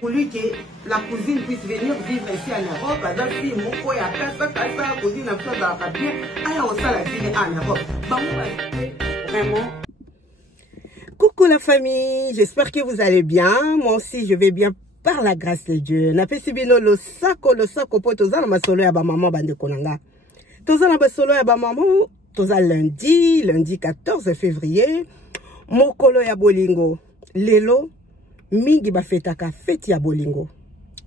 pour lui que la cousine puisse venir vivre ici en Europe. Vraiment. Coucou la famille, j'espère que vous allez bien. Moi aussi, je vais bien par la grâce de Dieu. Napesibino le sako po toza na masolo ya ba maman bande konanga. Toza na basolo ya ba maman, toza lundi 14 février. Mokolo ya bolingo. Lelo mingi ba fetaka feti ya bolingo.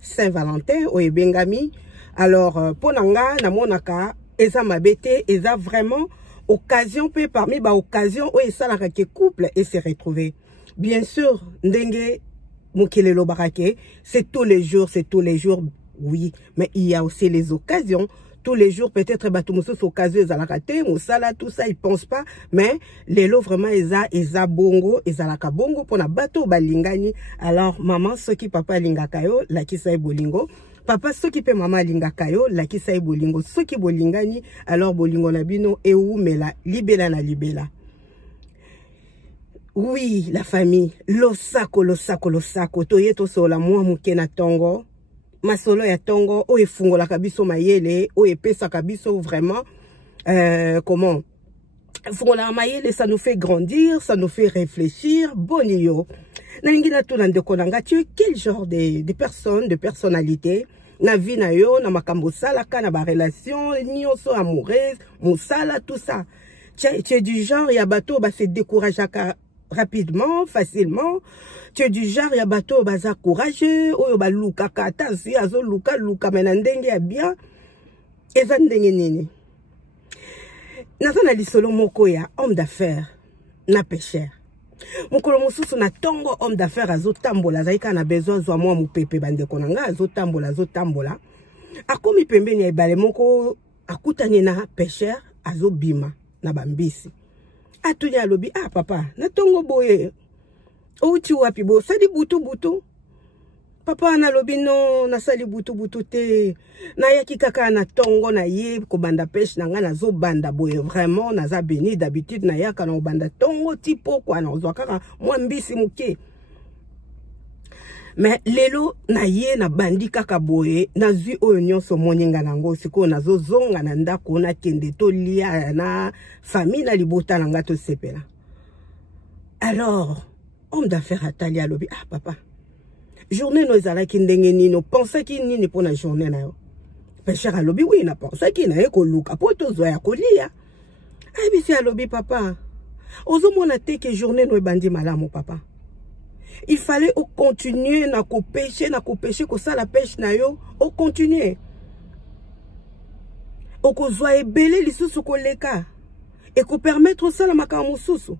Saint-Valentin o ebengami. Alors ponanga na monaka eza mabete, eza vraiment occasion peut parmi ba occasion o esalaka ke couple et se retrouver. Bien sûr, ndenge Moukelelo barake, c'est tous les jours, oui, mais il y a aussi les occasions. Tous les jours, peut-être, batumoussous occasion, zalakate, moussala, tout ça, ils pensent pas, mais les lots vraiment, eza bongo, ezalaka bongo, pour na bateau balingani. Alors, maman, ce qui papa lingakayo, la qui sa bolingo. Papa, ce qui peut maman lingakayo, la qui sa bolingo. Ce qui bolingani, alors bolingo nabino, et où, mais la, libela na libela. Oui, la famille, losako, toye to sola mwa muke na tongo, masolo ya tongo, o efungo la kabiso mayele, o epesa kabiso vraiment, comment, fungo la mayele, ça nous fait grandir, ça nous fait réfléchir, bonio. Nangina tout nandekonanga, tu es quel genre de personne, de personnalité, na vie na yo, na makambo salaka, na ba relation, nyonso amoureuse, moussala, tout ça. Tu es du genre, ya bateau, ba se décourageaka rapidement, facilement. Tu es du genre, ya bateau, baza courageux, oyo ba luka kata, si azo luka, menandenge ya bien, eza ndenge nini. Nazana lisolo moko ya homme d'affaires, na pêcheur. Mokolo mosusu na tongo homme d'affaires azo tambola, zaika na besoin zwa mwa mupepe bande konanga, azo tambola. Akomi pembeni ya ibale moko, akutanye na pêcheur, azo bima, na bambisi. Atunya alobi, ah papa, na tongo boye. Outi wapi bo, sali butu. Papa na lobi no, na sali butu te. Na yaki kaka na tongo na ye, ko banda pêche na nga na zo banda boye. Vraiment, na za beni, d'habitude na yaka na banda tongo tipo kwa na ozo kaka mwambisi muke. Mais lelo na ye na bandi kaka boye, na zui oyo nyonso moninga nango, siko na zo zonga na ndako na kende to lia na famille na libota na nga to sepela. Alors, homme d'affaires atali alobi, ah papa, journée no ezalaki ndenge nino, pensaki nini po na journée na yo. Pêcheur alobi, oui, na pensaki na ye koluka, po tozo ya kolia. Ah bisi alobi, papa, ozo mona te ke journée no ebandi malamu, papa. Il fallait continuer na ko pêcher, ko ça la pêche na yo, au continuer. O ko zwa ebele lisusu ko leka. Et ko permettre ça la makambo susu.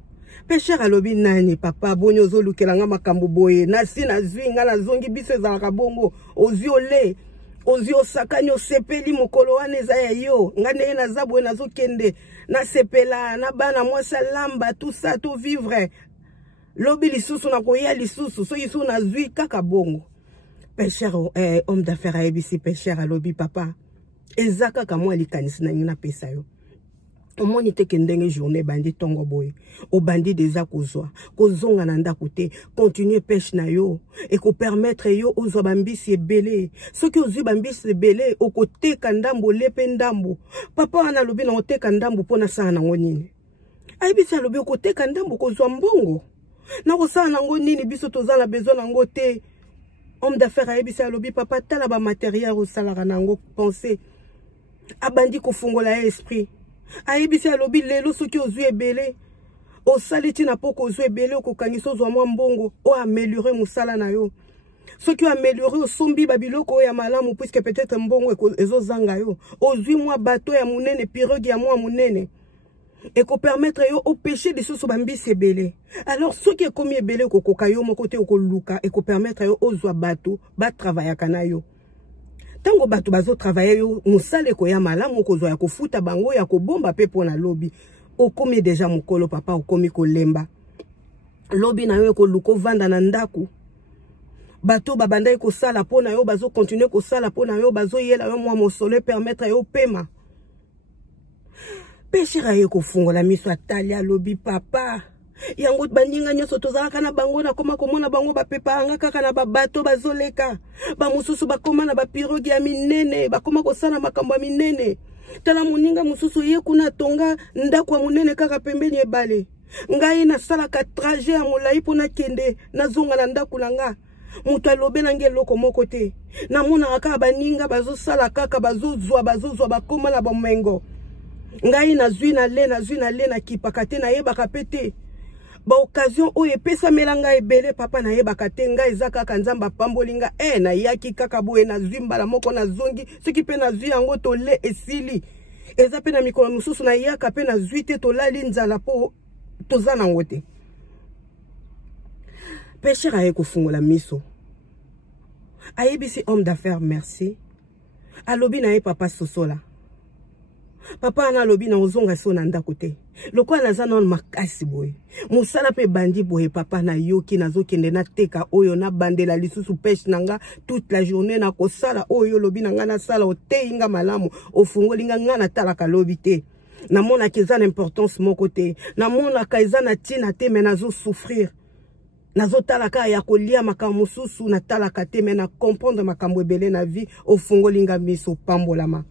Pêcheur alobi nani papa bonyo zo lukelanga makambo boye, na si na zwi nga na zongi biso za bongo, ozi ole, ozi osakani osepeli mokolo wana eza ya yo, nga ndenge na zabwe na zo kende, na sepela, na bana mwasa lamba, tout ça, tout vivre. Lobi lisusu na koya lisusu so yisu na zui kaka bongo. Pêcheur homme d'affaires a ebisi pêcheur a lobi papa. Ezaka ka mwa likanisi na ngina pesa yo. Omoni te kendenge journée bandi tongo boy. O bandi deza kozwa. Kozonga na ndako te. Continuer pêche na yo. Et ko permettre yo ozwa bambisi ebele. Soki ozwi bambisi ebele okoteka ndambo lepe ndambo. Papa ana lobi na oteka ndambo pona sana nango nini. Ayebisi alobi okoteka ndambo kozwa mbongo. Na kosala nango nini biso tozala besoin nango te. Homme d'affaires ayebisi alobi papa tala ba matériel osalaka nango penser. Abandi kofungola esprit. Ayebisi alobi lelo soki ozwi ebele. Osaliti na poko ozwi ebele okokangisa ozwa mwa mbongo o améliorer musala na yo. Soki o améliorer osombi babiloko ya malamu puisque peut-être mbongo ezozanga yo. Ozwi mwa bateau ya munene, pirogue ya mwa munene. Et qu'on permettre yo au péché de sous bambisi ebele. Alors ce qui est comme ebele ko kokayo mon côté ko luka et qu'on permettre yo aux bateau ba travailler kana yo. Tango bateau bazo travailler yo musale ko ya malamu ko zo ya ko futa bango ya ko bomba pe pona lobby. O komi déjà mukolo papa o komi ko lemba. Lobby na yo ko luko vanda na ndaku. Bateau babanda ko sala pona yo bazo continuer ko sala pona yo bazo yela yo mwa mosole permettre yo paiement. Pêcheur aye ko fungola miso atali alobi papa. yango baninga nyonso tozalaka na bango na koma komona bango bapepanga kaka na babato bazoleka bamususu bakoma na bapirogi ya minene bakoma kosala makambo ya minene tala moninga mususu ye kuna tonga ndako ya munene kaka pembeni ebale ngai nasalaka trajet ya molai mpona kende nazonga na ndako na nga mutu alobe na nge eloko moko te namonaka kaka baninga bazosala kaka bazozwa bakoma na bomengo ngai nazwi na le na kipaka te nayebaka pe te ba occasion oyo epesamela ngai ebele papa nayebaka te ngai eza kaka nzambe apamboli nga nayaki kaka boye nazwi mbala moko nazongi soki mpe nazwi yango tole esili eza mpe na mikolo mosusu nayaka mpe nazwi te tolali nzala mpo toza nango te pécheur aye kofungola miso ayebisi homme d'affaires merci alobi na ye papa sosola papa ana alobi na ozonga so na ndako te lokola naza nano makasi boye mosala mpe bandi boye papa na yoki nazokende nateka oyo nabandela lisusu peshe na nga toute la journée na kosala oyo lobi na nga nasala oteyi nga malamu ofungoli nga nga natalaka lobi te namonaka eza na importance moko te namonaka eza na ntina te me nazosouffrir nazotalaka ya kolia makambo mosusu natalaka te me na comprendre makambo ebele na vie ofungoli nga miso pambolama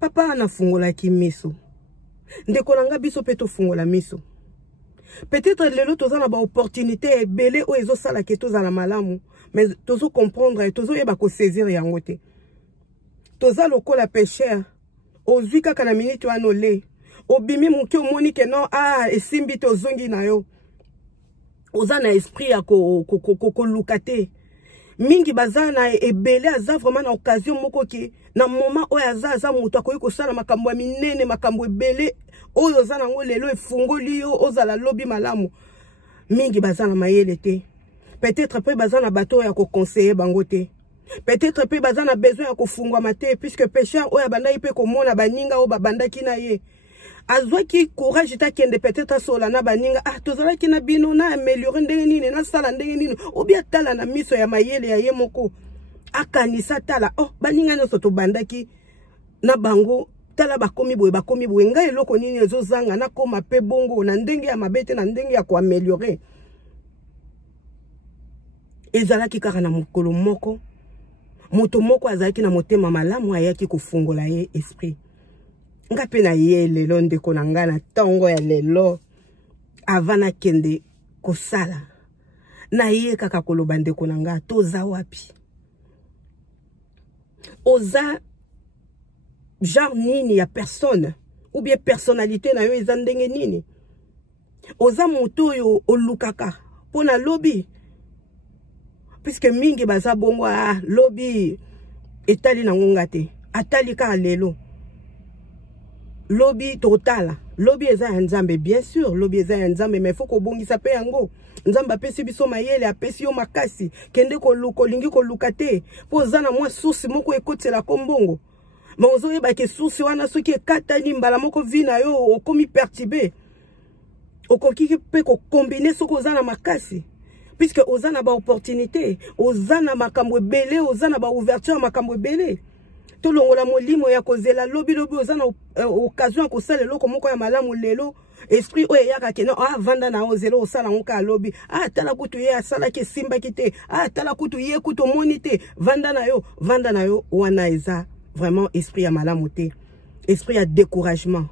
papa anafungolaki miso ndeko na nga biso pe tofungola miso peut-être lelo toza na ba opportunité ebele o ezosala ke toza na malamu mais tozo comprendre tozo yeba ko saisir yango te toza lokola pécheur ozwi kaka na minute wana ole obimi moke omoni ke non esimbi te ozongi na yo oza na esprit ya koluka te mingi baza na ebele aza vraiment na occasion moko ki na moment oyo aza moto akoki kosala makambo ya minene makambo ebele oyo oza nango lelo efungoli yo ozala lobi malamu mingi baza na mayele te peut-être pe baza na bato ya koconseiller bango te peut-être pe baza na besoin ya kofungwama te puisque pécheur oyo abandaki pe komona baninga oyo babandaki na ye azwaki courage takende peut-être asola na baninga tozalaki na bino na améliorer ndenge nini nasala ndenge nini obia tala na miso ya mayele ya ye moko akanisa tala baninga nyonso tobandaki na bango tala bakomi boye ngai eloko nini ezozanga nakoma mpe bongo na ndenge ya mabe te na ndenge ya koaméliorer ezalaki kaka na mokolo moko moto moko azalaki na motema malamu ayaki kofungola ye esprit nga pe na ye lelo ndeko na nga na ntongo ya lelo avant nakende kosala na ye kaka koloba ndeko na nga toza wapi oza genre nini ya personne ou bien personnalité na yo eza ndenge nini oza moto oyo olukaka pona lobi puisque mingi baza bongo lobi etali na ngonga te atali ka lelo lobi totala lobi eza ya nzambe bien sûr lobi eza ya nzambe mais faut kobongisa pe yango nzambe apesi biso mayele apesi yo makasi kende koluka olingi koluka te po za na mwa source moko ekotela kombongo mais ozoyeba ke source wana soki ekatani mbala moko vi na yo okomi perturbé okoki pe kokombine soko oza na makasi puisque oza na ba opportunité oza na makambo ebele oza na ba ouverture makambo ebele tolongola molimo ya kozela lobi oza na occasion ya kosala eloko moko ya malamu lelo esprit oyo eyaka keno vanda na ozelo osala ngo ka lobi tala kutu ye asalaki esimbaki te tala kutu ye kutu omoni te vanda na yo wana eza vraiment esprit ya malamu te esprit ya découragement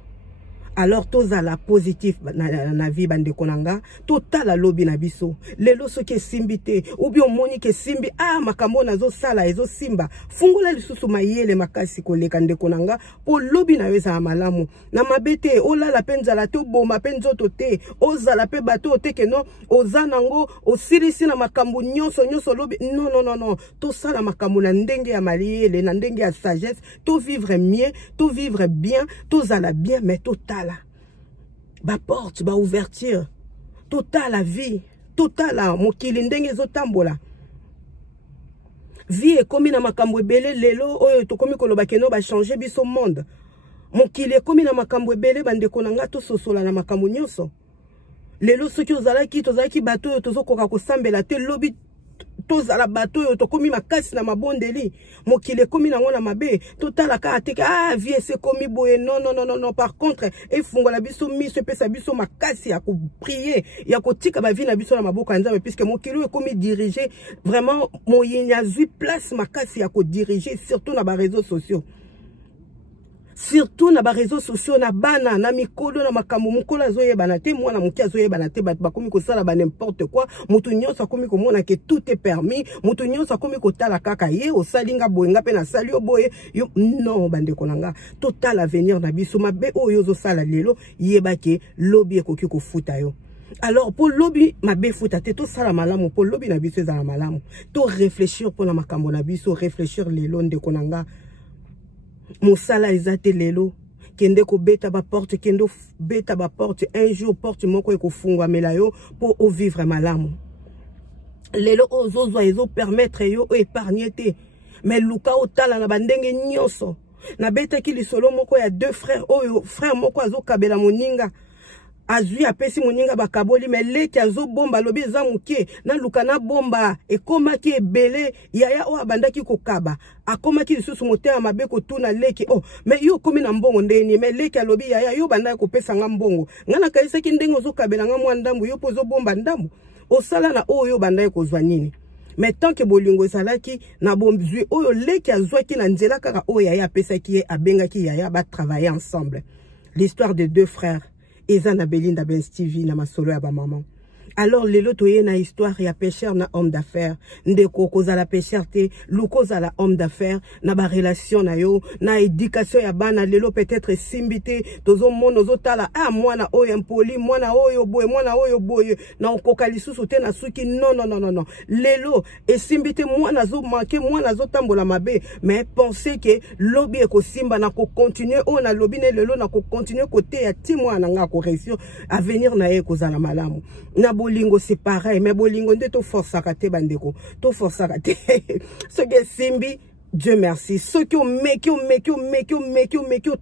alors tozala positif na vie bandeko nanga totala lobi na biso lelo soki esimbi te ubi omoni ke simbi makambo nazo sala ezo simba fungola lisusu mayele makasi koleka ndeko nanga po lobi na weza malamu na mabete olala penzala to boma penzoto te ozala pe bato te ke no ozanango osirisi na makambo nyonso lobi non to sala makambo na ndenge ya mayele na ndenge ya sagesse to vivre mieux to vivre bien to zala bien mais total ba porte ba ouverture totale la vie totale mokili ndenge zotambola vie ekomi na makambo ebele lelo oyo tokomi koloba keno ba changer biso monde mokili ekomi na makambo ebele bandeko na nga to sosola na makambo nyonso lelo soki tozalaki bato oyo tozokoka kosambela te lobi tozala bato yo tokomi makasi na mabondeli mokile komi nango na mabe totala ka ateka ah vie se komi boye non par contre efungola biso miso pesa biso makasi ya ko prier ya ko tika ba vie na biso na maboko nzambe puisque mokile komi diriger vraiment moyenya zui place makasi ya ko diriger surtout na ba réseaux sociaux. Surtout na ba réseaux sociaux na bana na mikolo na makambo mukolo azoyebana te mwana muki azoyebana te bakomi kosala ba n'importe quoi mutu nyonso akomi komona que tout est permis mutu nyonso akomi kotala kaka ye osalinga boyenga pe na sali boye yo non bandeko nanga total avenir na biso mabe oyo zo sala lelo yebake lobi ekoki kofuta yo. Alors pour lobby mabe futa te to sala malamu pour lobby na biso za malamu to réfléchir pour na makambo na biso réfléchir lelo ndeko nanga. Mosala ezate lelo kende ko beta ba porte kendo beta ba porte un jour porte moko eko fungwa melayo pour o vivre malamu lelo ozozo ezo permettre yo épargner te mais luka otala na bandenge nyonso na beta ki lisolo moko ya deux frères oyo frère moko azo kabela moninga azui apesi moninga bakaboli mais leki azo bomba lobi eza muke na luka na bomba ekomaki ebele yaya o abandaki kokaba akomaki lisusu motema mabe kotuna leki oh mais yo komi na mbongo ndeni mais leki alobi yaya yo bandaki kopesa nga mbongo ngana kaisaki ndenge ozo kabela nga mwa ndambu yo pozo bomba ndambu osala na oyo bandaki kozwa nini. Mais tant que bolingo salaki na bomzui oyo leki azwaki na nzela kaka oyo yaya apesaki ye abengaki yaya ba travailler ensemble. L'histoire de deux frères Ezana Belinda Ben Stevie na masolo ya ba maman. Alors lelo toye na histoire ya pêcheur na homme d'affaires ndeko kozala pêcheur te lukoza la homme d'affaires na ba relation na yo na éducation ya bana lelo peut-être simbité tozo mono zotala ah mwana oyo impoli mwana oyo boye na okoka lisusu te na suki non lelo esimbité mwana zo manquer mwana zo tambola mabe mais penser que lobby eko simba na ko continuer on a lobby ne lelo na ko continuer côté ya ti mwana nga ko réussir avenir na ye kozala malamu na bolingo c'est pareil mais bolingo nde to force akate bandeko to force akate ce que simbi Dieu merci ceux qui ont meki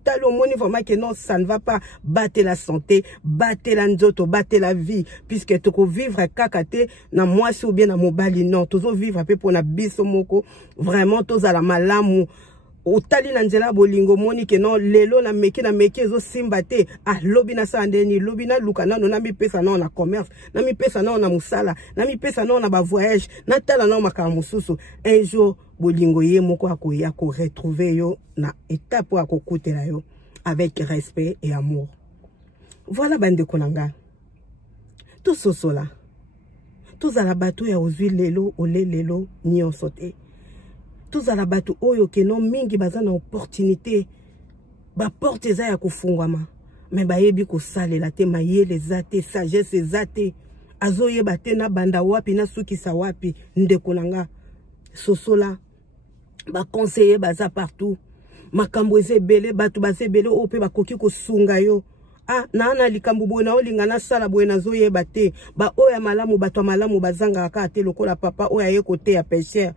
talo moni vraiment que non ça ne va pas battre la santé battre la nzoto battre la vie puisque to ko vivre kakate na mwasi ou bien na mobali non tozo vivre peu pour na biso moko vraiment toza la malamu otali na nzela bolingo moni ke non lelo na meki ezo simba te ah lobi na sandeni lobi na luka na na mi pesa na na commerce na mi pesa na musala na mi pesa na ba voyage na tala na makama mususu un jour bolingo ye moko akoya ko retrouver yo na étape wa kokutela yo avec respect et amour. Voilà bande konanga tout sosola tout za la bateau ya ozwi lelo ole lelo nyonso te tous à la bateau oyo ke non mingi baza na opportunité ba porte za ya kufungwama mais ba yebi ko sale la te mayele zate sagesse zate azoye bate na banda wapi na suki sa wapi ndeko nanga sosola ba conseiller baza partout makambo ezebele batu bazebele ope bakoki ko sunga yo ah na likambo boye na olinga na sala boye na zoye bate ba oya malamu bato malamu bazanga ka te lokola papa oya ye kote ya pêcheur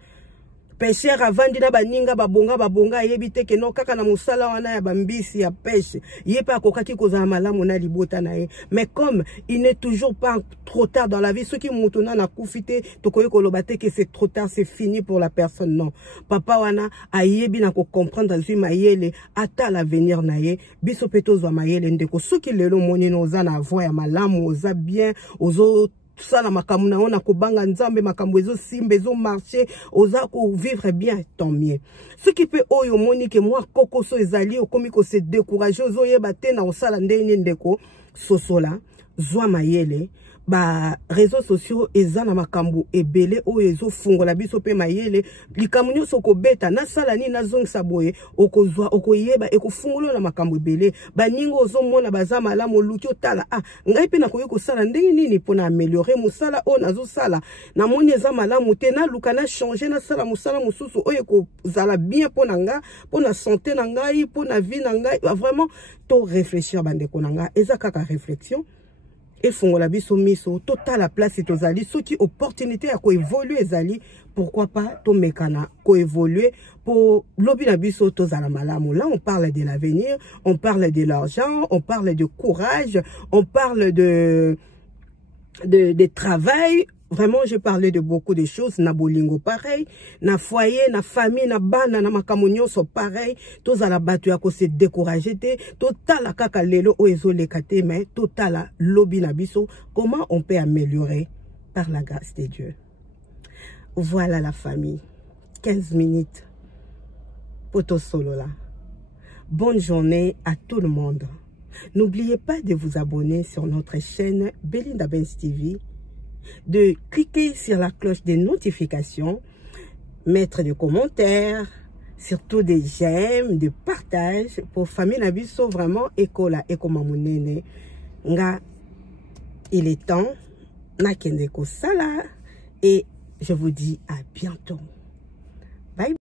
pêcheur avandi na baninga babonga yebite ke no kaka na musala wana ya bambisi ya pêche yepa kokaki kozala malamu na libota na ye mais comme il n'est toujours pas trop tard dans la vie ceux qui mutuna na kufite tokoyi koloba te que c'est trop tard c'est fini pour la personne non papa wana ayebi na ko comprendre zui mayele ata l'avenir na ye biso peto zwa mayele ndeko soki lelo moni no za na voix ya malamu oza bien ozo ça na makambo na ona ko banga nzambe makambo ezo simbe ezo marcher oza ko vivre bien tant mieux ce qui peut oyo monique moi kokoso ezali okomi ko se décourager ozo yeba te na osala ndeni ndeko sosola zwa mayele ba réseaux sociaux ezana makambo ebele oyo ezo fungola biso pe mayele likambo nyonso ko beta na sala ni na zongisa boye okozwa okoyeba ekofungola na makambo ebele baningo ozo mona baza malamu luki otala ah ngai pe na koyi ko sala ndenge nini pona améliorer musala o nazo sala na moni eza malamu te na luka na changer na sala musala mususu oyo ko zala bien pona nga pona santé na ngai pona vie na ngai vraiment to réfléchir bande konanga eza kaka réflexion et fongola biso miso total la place tozali soki opportunité à ko évoluer ezali pourquoi pas to mekana ko évoluer pour lobi na biso tozala malamu. Là on parle de l'avenir, on parle de l'argent, on parle de courage, on parle de travail, Vraiment, j'ai parlé de beaucoup de choses. Na bolingo pareil, na foyer, na famille, na bana, na makamonyo so pareil. Tous à la batu ya ko se décourager te. Total la kaka lelo o ezo le kate mais total la lobby na biso. Comment on peut améliorer par la grâce de Dieu? Voilà la famille. 15 minutes. Poto solo là. Bonne journée à tout le monde. N'oubliez pas de vous abonner sur notre chaîne Belinda Benz TV, de cliquer sur la cloche des notifications, mettre des commentaires, surtout des j'aime, des partages pour famille Nabiso vraiment écola écomamunene. Nga, il est temps, na kendeko sala, et je vous dis à bientôt. Bye.